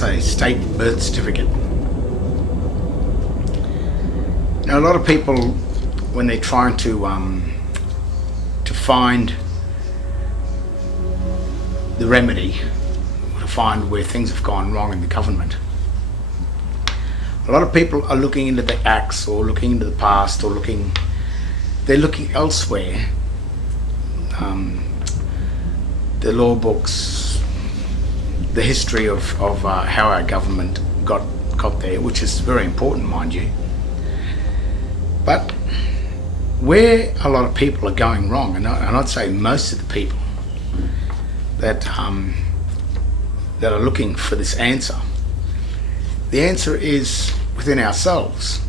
what's a state birth certificate? Now, a lot of people, when they're trying to find the remedy, to find where things have gone wrong in the government, a lot of people are looking into the acts or looking into the past or they're looking elsewhere. The law books, the history of how our government got there, which is very important, mind you. But where a lot of people are going wrong, and I'd say most of the people that are looking for this answer, the answer is within ourselves,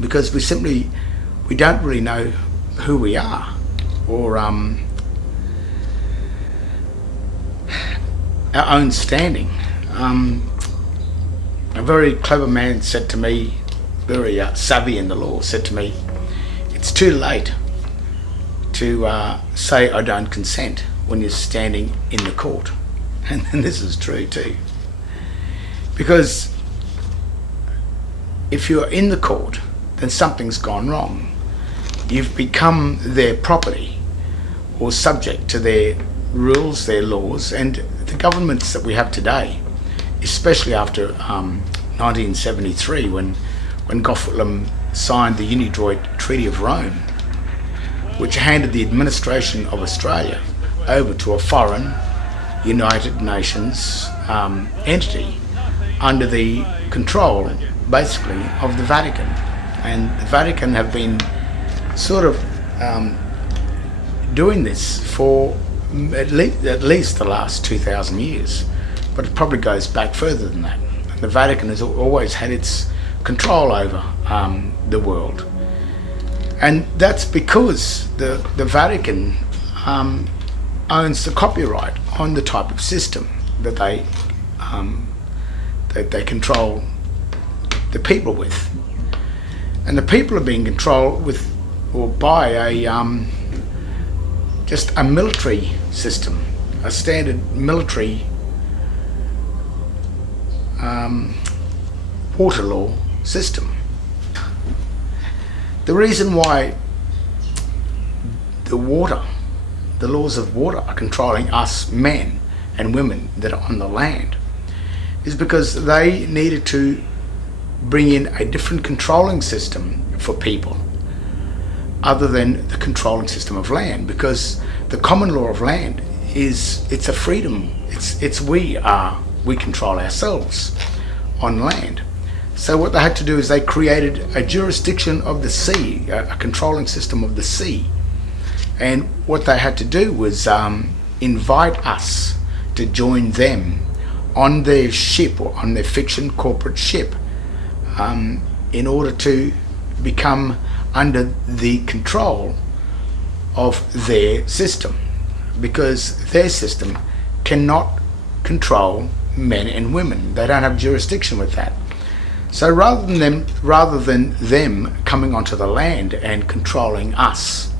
because we don't really know who we are, or our own standing. A very clever man said to me, very savvy in the law, said to me, it's too late to say I don't consent when you're standing in the court. And this is true too. Because if you're in the court, then something's gone wrong. You've become their property or subject to their rules, their laws, and the governments that we have today, especially after 1973 when Gough signed the Unidroit Treaty of Rome, which handed the administration of Australia over to a foreign United Nations entity under the control, basically, of the Vatican. And the Vatican have been sort of doing this for at least the last 2,000 years, but it probably goes back further than that. The Vatican has always had its control over the world, and that's because the Vatican owns the copyright on the type of system that they control the people with, and the people are being controlled with or by just a military system, a standard military water law system. The reason why the laws of water are controlling us men and women that are on the land is because they needed to bring in a different controlling system for people other than the controlling system of land, because the common law of land it's a freedom. We control ourselves on land. So what they had to do is they created a jurisdiction of the sea, a controlling system of the sea. And what they had to do was invite us to join them on their ship or on their fiction corporate ship in order to become under the control of their system, because their system cannot control men and women. They don't have jurisdiction with that. So rather than them coming onto the land and controlling us,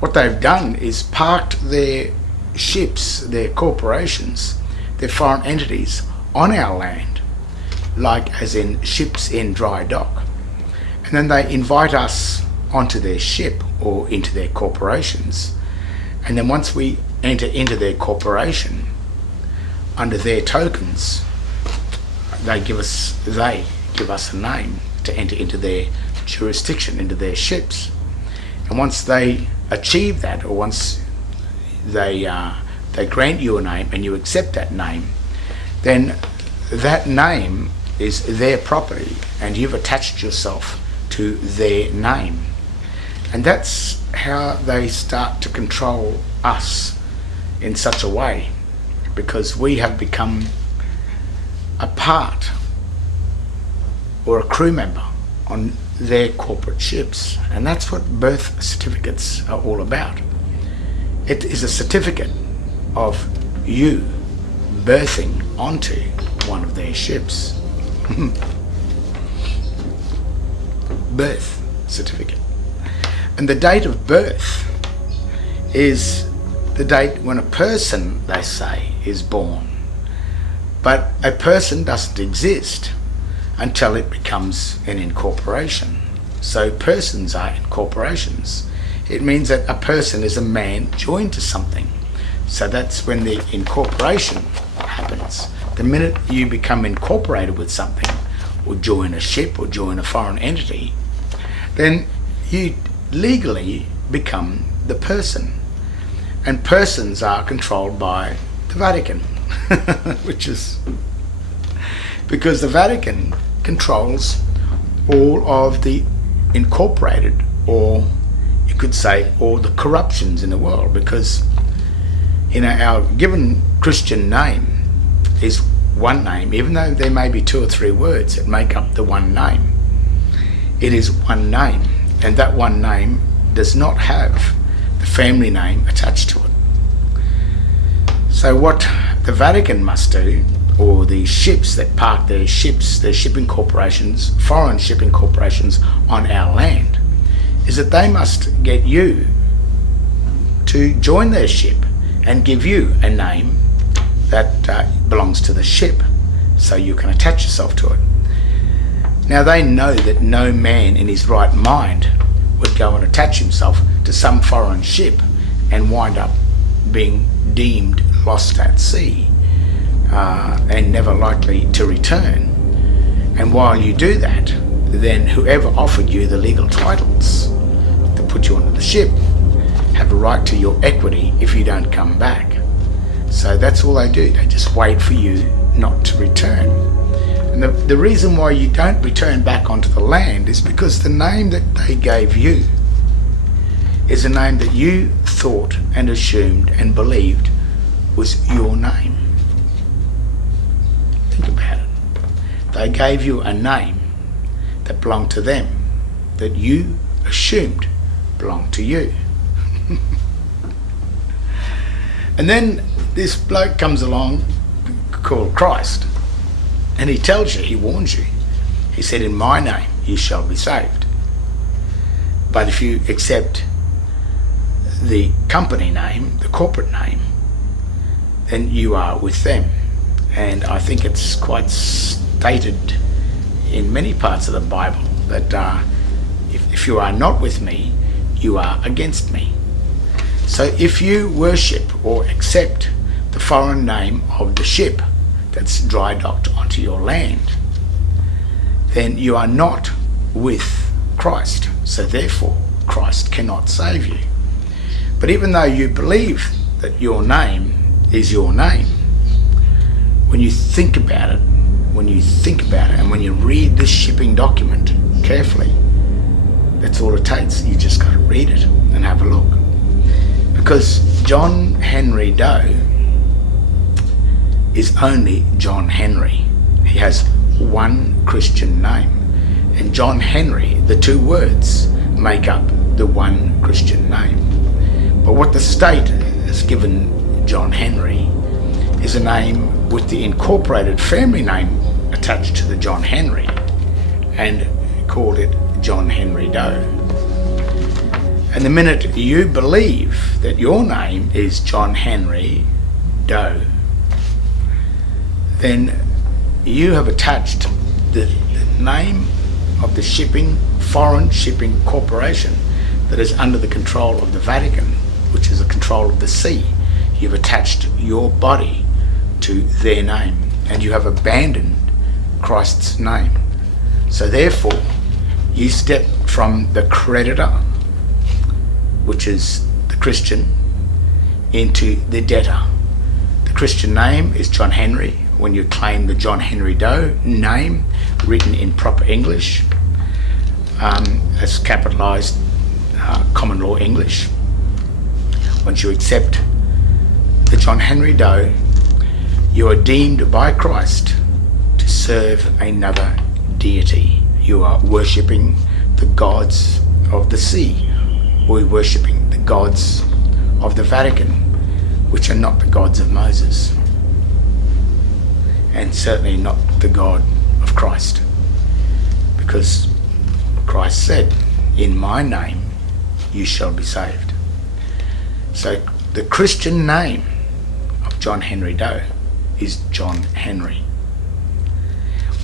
what they've done is parked their ships, their corporations, their foreign entities on our land, like as in ships in dry dock. And then they invite us onto their ship or into their corporations. And then once we enter into their corporation, under their tokens, they give us a name to enter into their jurisdiction, into their ships. And once they achieve that, or once they grant you a name and you accept that name, then that name is their property and you've attached yourself to their name. And that's how they start to control us in such a way, because we have become a part or a crew member on their corporate ships. And that's what birth certificates are all about. It is a certificate of you birthing onto one of their ships. Birth certificate. And the date of birth is the date when a person, they say, is born. But a person doesn't exist until it becomes an incorporation. So persons are incorporations. It means that a person is a man joined to something. So that's when the incorporation happens. The minute you become incorporated with something, or join a ship, or join a foreign entity, then you legally become the person. And persons are controlled by the Vatican, which is because the Vatican controls all of the incorporated, or you could say all the corruptions in the world, because our given Christian name is one name, even though there may be 2 or 3 words that make up the one name. It is one name, and that one name does not have the family name attached to it. So what the Vatican must do, or the ships that park their shipping corporations, foreign shipping corporations on our land, is that they must get you to join their ship and give you a name that belongs to the ship, so you can attach yourself to it. Now they know that no man in his right mind would go and attach himself to some foreign ship and wind up being deemed lost at sea and never likely to return. And while you do that, then whoever offered you the legal titles to put you onto the ship have a right to your equity if you don't come back. So that's all they do. They just wait for you not to return. And the reason why you don't return back onto the land is because the name that they gave you is a name that you thought and assumed and believed was your name. Think about it. They gave you a name that belonged to them, that you assumed belonged to you. And then this bloke comes along called Christ, and he tells you, he warns you. He said, in my name you shall be saved. But if you accept the company name, the corporate name, then you are with them. And I think it's quite stated in many parts of the Bible that if you are not with me, you are against me. So if you worship or accept the foreign name of the ship that's dry docked onto your land, then you are not with Christ. So therefore, Christ cannot save you. But even though you believe that your name is your name, when you think about it, and when you read this shipping document carefully, that's all it takes. You just got to read it and have a look. Because John Henry Doe is only John Henry. He has one Christian name. And John Henry, the 2 words, make up the one Christian name. But what the state has given John Henry is a name with the incorporated family name attached to the John Henry, and called it John Henry Doe. And the minute you believe that your name is John Henry Doe, then you have attached the name of the foreign shipping corporation that is under the control of the Vatican, which is the control of the sea. You've attached your body to their name, and you have abandoned Christ's name. So therefore, you step from the creditor, which is the Christian, into the debtor. The Christian name is John Henry. When you claim the John Henry Doe name, written in proper English, as capitalised common law English, once you accept the John Henry Doe, you are deemed by Christ to serve another deity. You are worshipping the gods of the sea, or worshipping the gods of the Vatican, which are not the gods of Moses, and certainly not the God of Christ, because Christ said, in my name you shall be saved. So the Christian name of John Henry Doe is John Henry.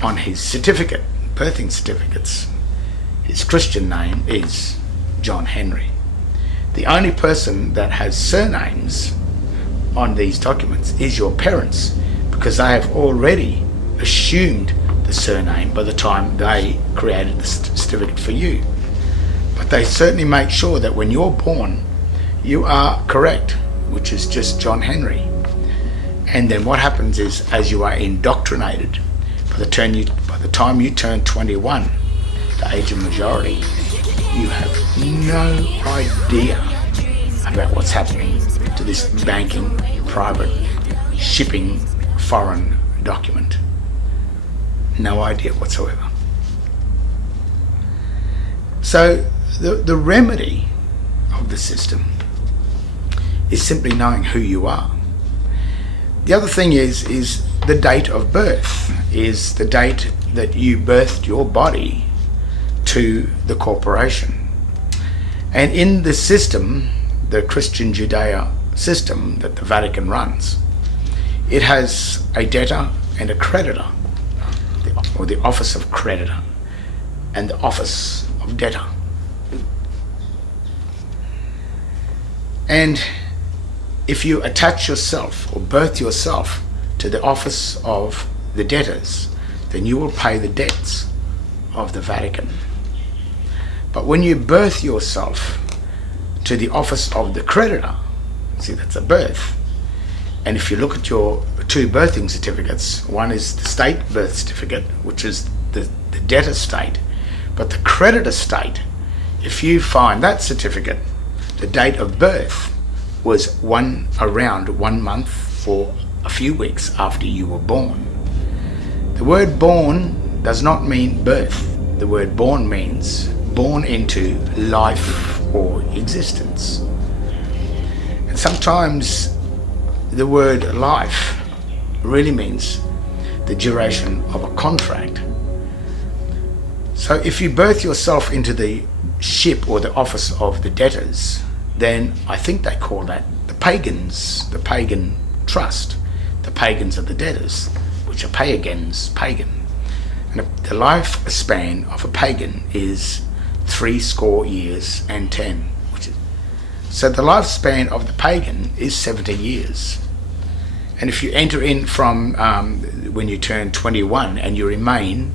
On his certificate, birthing certificates, his Christian name is John Henry. The only person that has surnames on these documents is your parents, because they have already assumed the surname by the time they created the certificate for you. But they certainly make sure that when you're born, you are correct, which is just John Henry. And then what happens is, as you are indoctrinated, by the time you turn 21, the age of majority, you have no idea about what's happening to this banking, private, shipping, foreign document. No idea whatsoever. So the remedy of the system is simply knowing who you are. The other thing is the date of birth, is the date that you birthed your body to the corporation. And in the system, the Christian Judea system that the Vatican runs, it has a debtor and a creditor, or the office of creditor and the office of debtor. And if you attach yourself or birth yourself to the office of the debtors, then you will pay the debts of the Vatican. But when you birth yourself to the office of the creditor, see, that's a birth. And if you look at your two birthing certificates, one is the state birth certificate, which is the debtor state, but the creditor state, if you find that certificate, the date of birth was around 1 month or a few weeks after you were born. The word born does not mean birth. The word born means born into life or existence. And sometimes the word life really means the duration of a contract. So if you birth yourself into the ship or the office of the debtors, then I think they call that the pagans, the pagan trust, the pagans of the debtors, which are pagan. And the lifespan of a pagan is 70 years and 10. So the lifespan of the pagan is 70 years. And if you enter in from when you turn 21 and you remain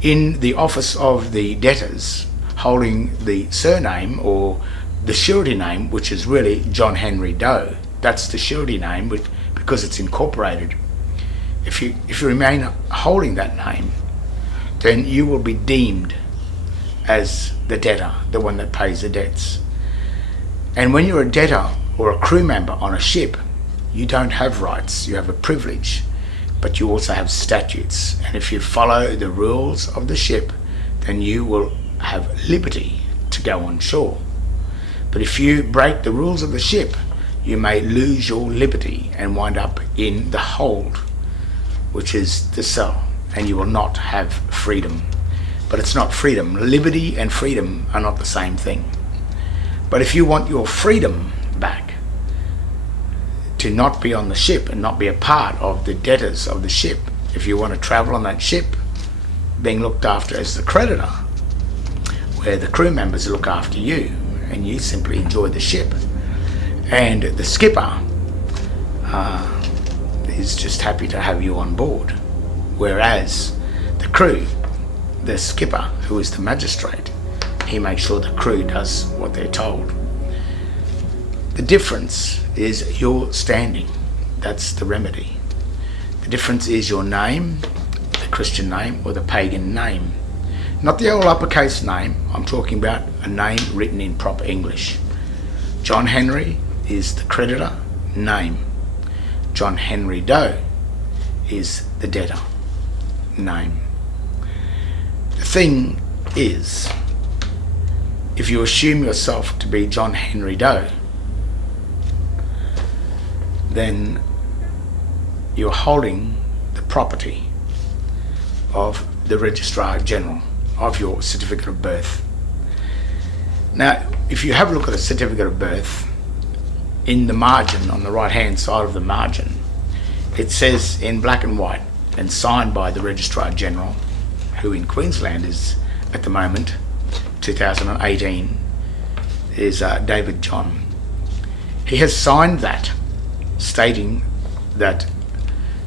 in the office of the debtors, holding the surname or the surety name, which is really John Henry Doe, that's the surety name because it's incorporated. If you remain holding that name, then you will be deemed as the debtor, the one that pays the debts. And when you're a debtor or a crew member on a ship, you don't have rights, you have a privilege, but you also have statutes. And if you follow the rules of the ship, then you will have liberty to go on shore. But if you break the rules of the ship, you may lose your liberty and wind up in the hold, which is the cell, and you will not have freedom. But it's not freedom. Liberty and freedom are not the same thing. But if you want your freedom back, to not be on the ship and not be a part of the debtors of the ship, if you want to travel on that ship, being looked after as the creditor, where the crew members look after you and you simply enjoy the ship, and the skipper is just happy to have you on board, whereas the crew, the skipper, who is the magistrate, he makes sure the crew does what they're told. The difference is your standing. That's the remedy. The difference is your name, the Christian name or the pagan name. Not the old uppercase name. I'm talking about a name written in proper English. John Henry is the creditor name. John Henry Doe is the debtor name. The thing is, if you assume yourself to be John Henry Doe, then you're holding the property of the Registrar General of your certificate of birth. Now, if you have a look at a certificate of birth, in the margin, on the right hand side of the margin, it says in black and white and signed by the Registrar General, who in Queensland is at the moment, 2018, is David John. He has signed that, stating that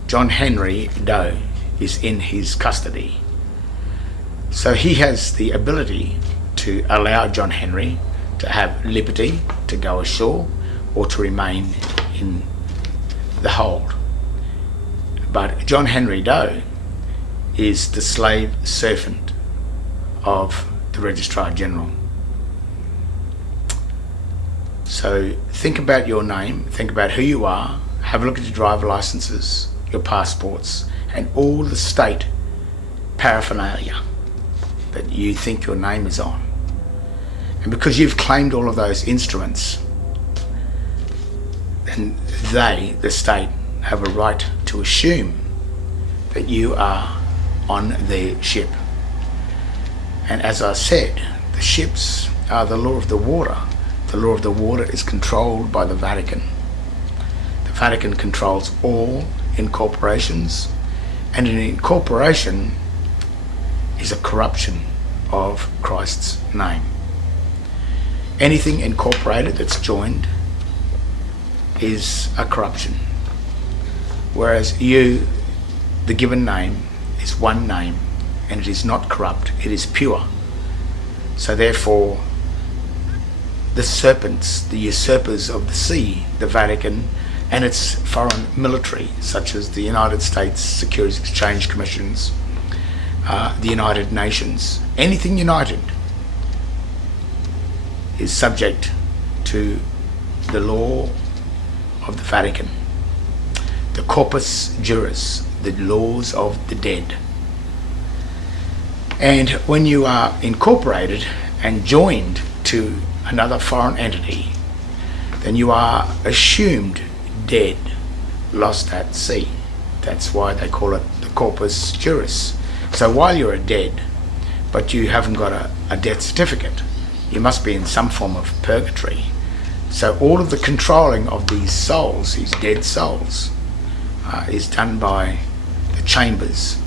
John Henry Doe is in his custody. So he has the ability to allow John Henry to have liberty to go ashore or to remain in the hold. But John Henry Doe is the slave servant of the Registrar General. So think about your name, think about who you are, have a look at your driver licenses, your passports, and all the state paraphernalia that you think your name is on. And because you've claimed all of those instruments, then they, the state, have a right to assume that you are on their ship. And as I said, the ships are the law of the water. The law of the water is controlled by the Vatican. The Vatican controls all incorporations, and an incorporation is a corruption of Christ's name. Anything incorporated that's joined is a corruption. Whereas you, the given name, is one name, and it is not corrupt, it is pure. So therefore, the serpents, the usurpers of the sea, the Vatican, and its foreign military, such as the United States Securities Exchange Commissions, the United Nations, anything united is subject to the law of the Vatican, the corpus juris, the laws of the dead. And when you are incorporated and joined to another foreign entity, then you are assumed dead, lost at sea. That's why they call it the corpus juris. So while you're dead, but you haven't got a death certificate, you must be in some form of purgatory. So all of the controlling of these souls, these dead souls, is done by the chambers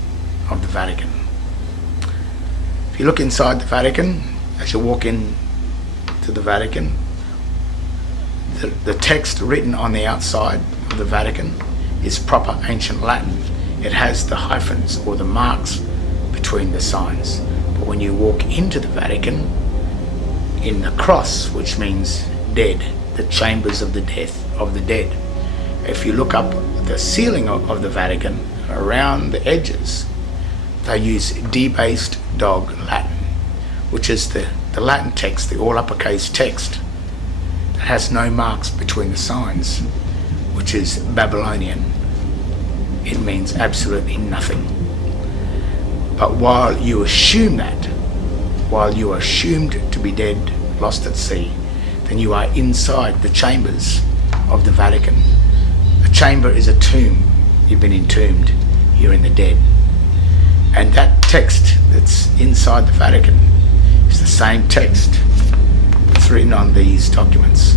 of the Vatican. If you look inside the Vatican, as you walk in to the Vatican, the text written on the outside of the Vatican is proper ancient Latin. It has the hyphens or the marks between the signs. But when you walk into the Vatican, in the cross, which means dead, the chambers of the dead, if you look up the ceiling of the Vatican, around the edges, they use debased dog Latin, which is the Latin text, the all uppercase text, that has no marks between the signs, which is Babylonian. It means absolutely nothing. But while you assume that, while you are assumed to be dead, lost at sea, then you are inside the chambers of the Vatican. A chamber is a tomb. You've been entombed. You're in the dead. And that text that's inside the Vatican is the same text that's written on these documents.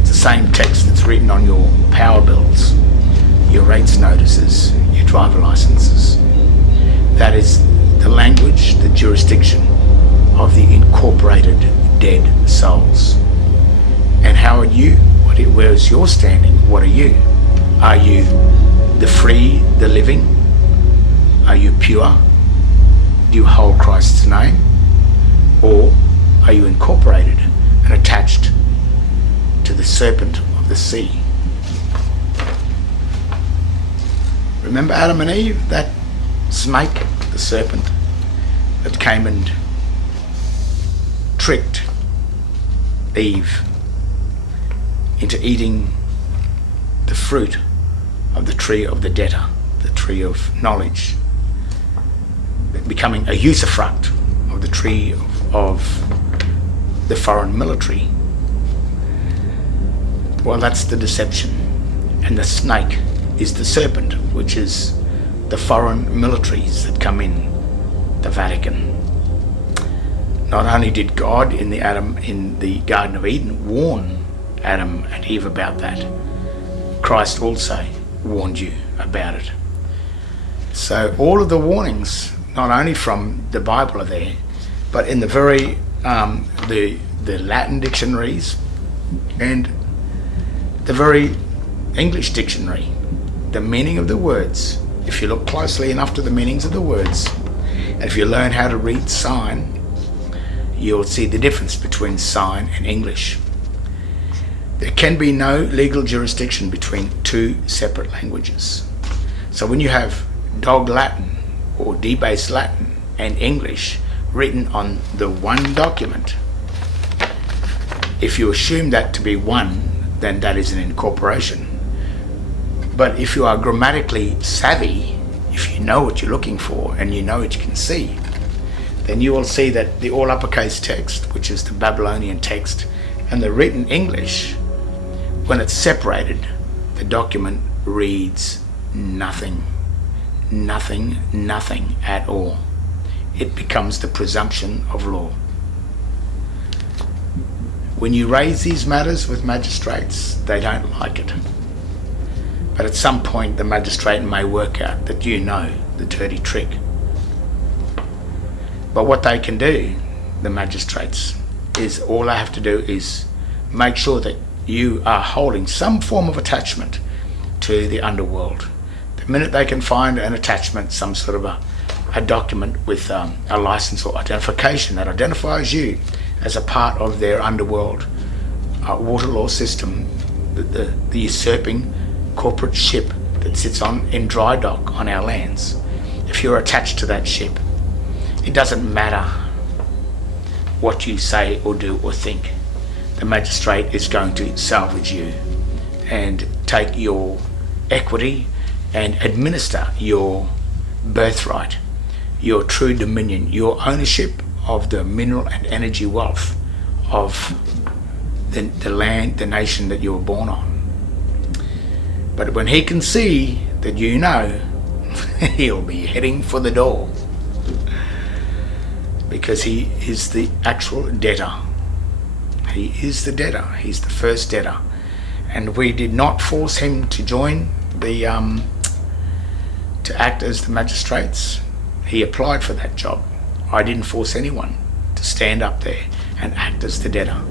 It's the same text that's written on your power bills, your rates notices, your driver licenses. That is the language, the jurisdiction of the incorporated dead souls. And how are you? Where is your standing? What are you? Are you the free, the living? Are you pure? Do you hold Christ's name? Or are you incorporated and attached to the serpent of the sea? Remember Adam and Eve? That snake, the serpent, that came and tricked Eve into eating the fruit of the tree of the debtor, the tree of knowledge, becoming a usufruct of the tree of the foreign military. Well, that's the deception. And the snake is the serpent, which is the foreign militaries that come in the Vatican. Not only did God in the Garden of Eden warn Adam and Eve about that, Christ also warned you about it. So all of the warnings, not only from the Bible, are there, but in the very the Latin dictionaries and the very English dictionary. The meaning of the words, if you look closely enough to the meanings of the words, and if you learn how to read sign, you'll see the difference between sign and English. There can be no legal jurisdiction between two separate languages. So when you have dog Latin or debased Latin and English written on the one document, if you assume that to be one, then that is an incorporation. But if you are grammatically savvy, if you know what you're looking for and you know what you can see, then you will see that the all uppercase text, which is the Babylonian text, and the written English, when it's separated, the document reads nothing. Nothing, nothing at all. It becomes the presumption of law. When you raise these matters with magistrates, they don't like it. But at some point the magistrate may work out that you know the dirty trick. But what they can do, the magistrates, is all they have to do is make sure that you are holding some form of attachment to the underworld. The minute they can find an attachment, some sort of a document with a license or identification that identifies you as a part of their underworld water law system, the usurping corporate ship that sits in dry dock on our lands, if you're attached to that ship, it doesn't matter what you say or do or think. The magistrate is going to salvage you and take your equity and administer your birthright, your true dominion, your ownership of the mineral and energy wealth of the land, the nation that you were born on. But when he can see that you know, he'll be heading for the door, because he is the actual debtor. He is the debtor. He's the first debtor. And we did not force him to join to act as the magistrates. He applied for that job. I didn't force anyone to stand up there and act as the debtor.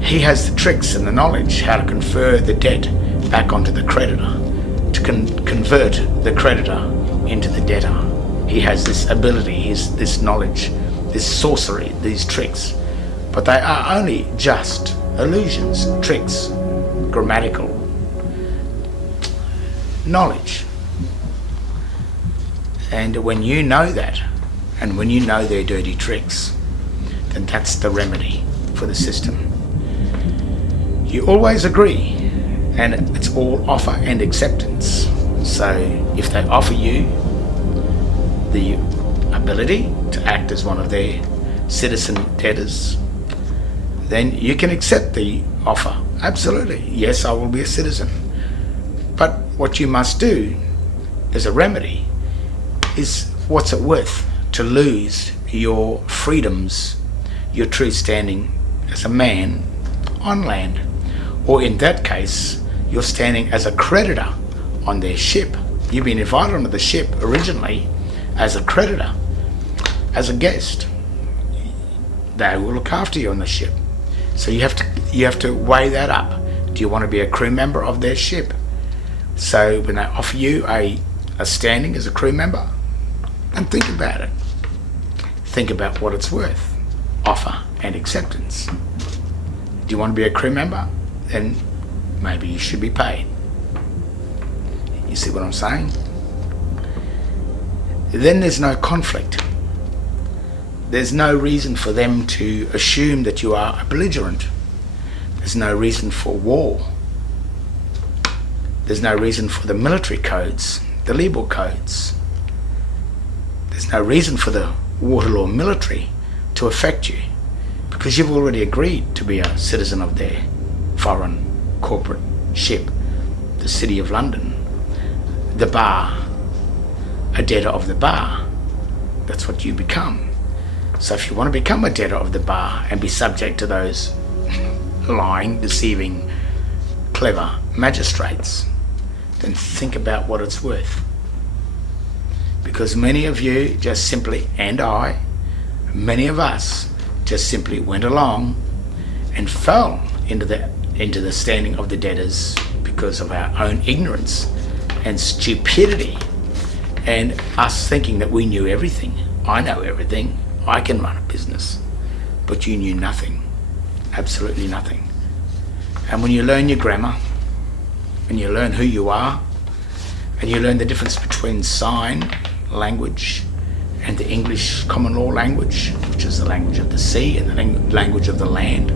He has the tricks and the knowledge how to confer the debt back onto the creditor, to convert the creditor into the debtor. He has this ability, this knowledge, this sorcery, these tricks. But they are only just illusions, tricks, grammatical knowledge. And when you know that, and when you know their dirty tricks, then that's the remedy for the system. You always agree, and it's all offer and acceptance. So if they offer you the ability to act as one of their citizen debtors, then you can accept the offer. Absolutely, yes, I will be a citizen. But what you must do as a remedy is, what's it worth to lose your freedoms, your true standing as a man on land? Or in that case, you're standing as a creditor on their ship. You've been invited onto the ship originally as a creditor, as a guest. They will look after you on the ship. So you have to weigh that up. Do you want to be a crew member of their ship? So when they offer you a standing as a crew member, and think about it. Think about what it's worth. Offer and acceptance. Do you want to be a crew member? Then maybe you should be paid. You see what I'm saying? Then there's no conflict. There's no reason for them to assume that you are a belligerent. There's no reason for war. There's no reason for the military codes, the legal codes. There's no reason for the water law military to affect you, because you've already agreed to be a citizen of their foreign corporate ship, the City of London, the bar, a debtor of the bar. That's what you become. So if you want to become a debtor of the bar and be subject to those lying, deceiving, clever magistrates, then think about what it's worth. Because many of you just simply, and many of us just simply went along and fell into the standing of the debtors because of our own ignorance and stupidity, and us thinking that we knew everything. I know everything. I can run a business. But you knew nothing. Absolutely nothing. And when you learn your grammar, and you learn who you are, and you learn the difference between sign language and the English common law language, which is the language of the sea and the language of the land,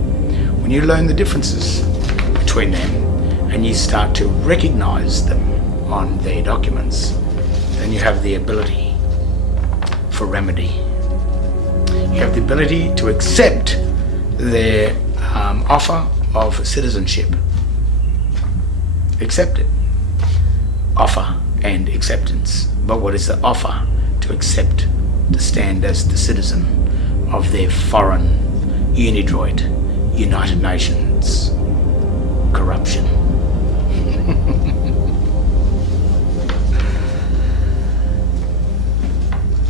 when you learn the differences between them and you start to recognize them on their documents, then you have the ability for remedy. You have the ability to accept their offer of citizenship. Accept it. Offer and acceptance. But what is the offer? To accept, to stand as the citizen of their foreign unidroit United Nations corruption.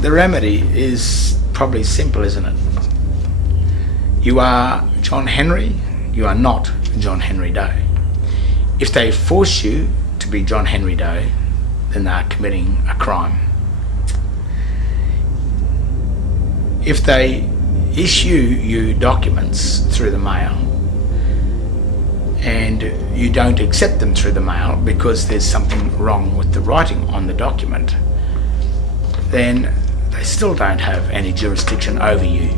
The remedy is probably simple, isn't it? You are John Henry, you are not John Henry Doe. If they force you to be John Henry Doe, then they are committing a crime. If they issue you documents through the mail and you don't accept them through the mail because there's something wrong with the writing on the document, then they still don't have any jurisdiction over you.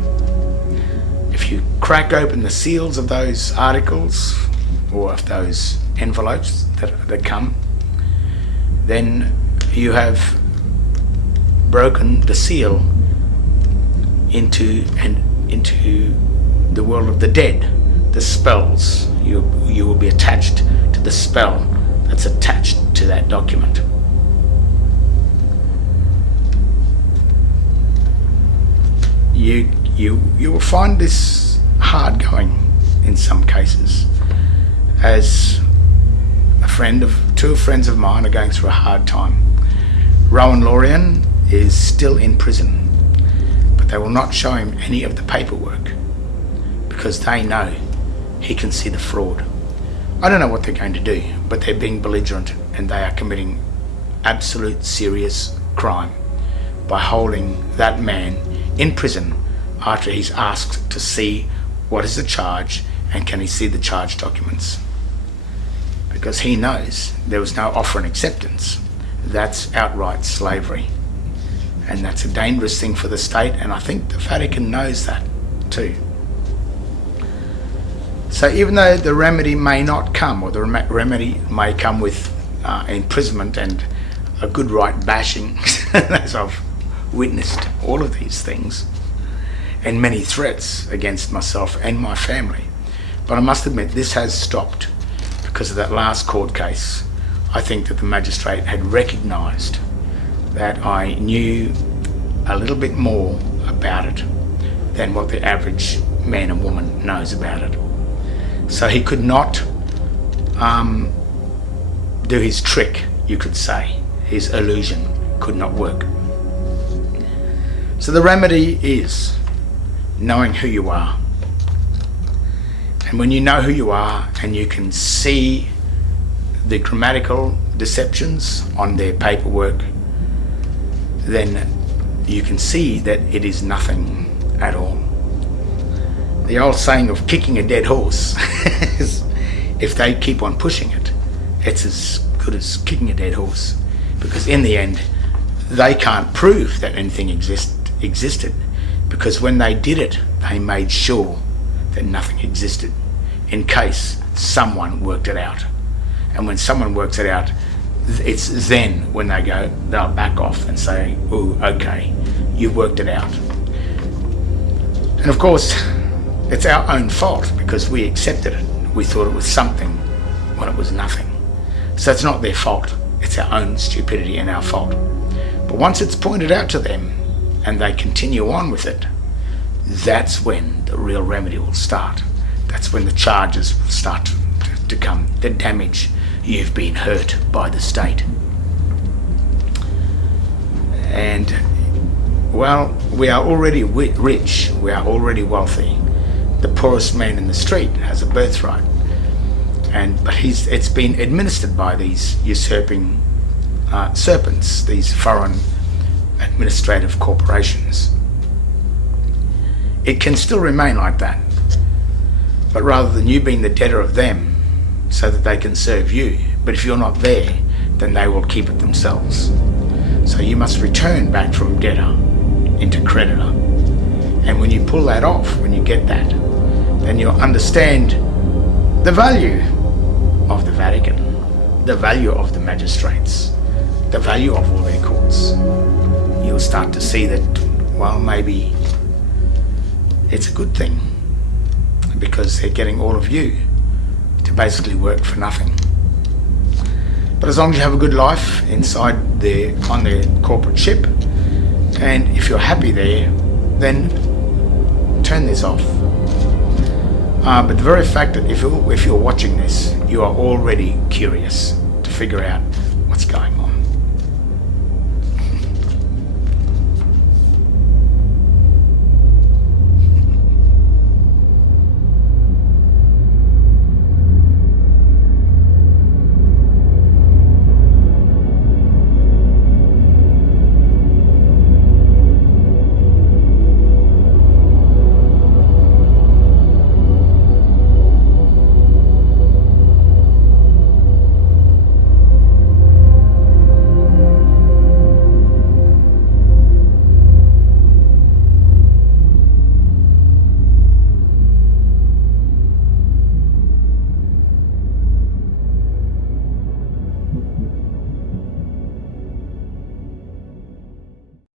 If you crack open the seals of those articles or of those envelopes that come, then you have broken the seal into the world of the dead. The spells, you will be attached to the spell that's attached to that document. You will find this hard going in some cases. As two friends of mine are going through a hard time. Rohan Lorian is still in prison, but they will not show him any of the paperwork because they know he can see the fraud. I don't know what they're going to do, but they're being belligerent and they are committing absolute serious crime by holding that man in prison after he's asked to see what is the charge and can he see the charge documents. Because he knows there was no offer and acceptance. That's outright slavery. And that's a dangerous thing for the state, and I think the Vatican knows that too. So even though the remedy may not come, or the remedy may come with imprisonment and a good right bashing, as I've witnessed all of these things, and many threats against myself and my family. But I must admit, this has stopped because of that last court case. I think that the magistrate had recognised that I knew a little bit more about it than what the average man and woman knows about it. So he could not do his trick, you could say. His illusion could not work. So the remedy is knowing who you are. And when you know who you are and you can see the grammatical deceptions on their paperwork, then you can see that it is nothing at all. The old saying of kicking a dead horse is, if they keep on pushing it, it's as good as kicking a dead horse, because in the end they can't prove that anything existed, because when they did it, they made sure that nothing existed in case someone worked it out. And when someone works it out, it's then when they'll back off and say, oh, okay, you've worked it out. And of course, it's our own fault because we accepted it. We thought it was something when it was nothing. So it's not their fault. It's our own stupidity and our fault. But once it's pointed out to them and they continue on with it, that's when the real remedy will start. That's when the charges will start to come, the damage you've been hurt by the state. And, well, we are already rich, we are already wealthy. The poorest man in the street has a birthright, but it's been administered by these usurping serpents, these foreign administrative corporations. It can still remain like that, but rather than you being the debtor of them so that they can serve you, but if you're not there, then they will keep it themselves. So you must return back from debtor into creditor. And when you pull that off, when you get that, then you'll understand the value of the Vatican, the value of the magistrates, the value of all their courts. You'll start to see that, well, maybe it's a good thing, because they're getting all of you to basically work for nothing. But as long as you have a good life on their corporate ship, and if you're happy there, then turn this off. But the very fact that if you're watching this, you are already curious to figure out what's going on.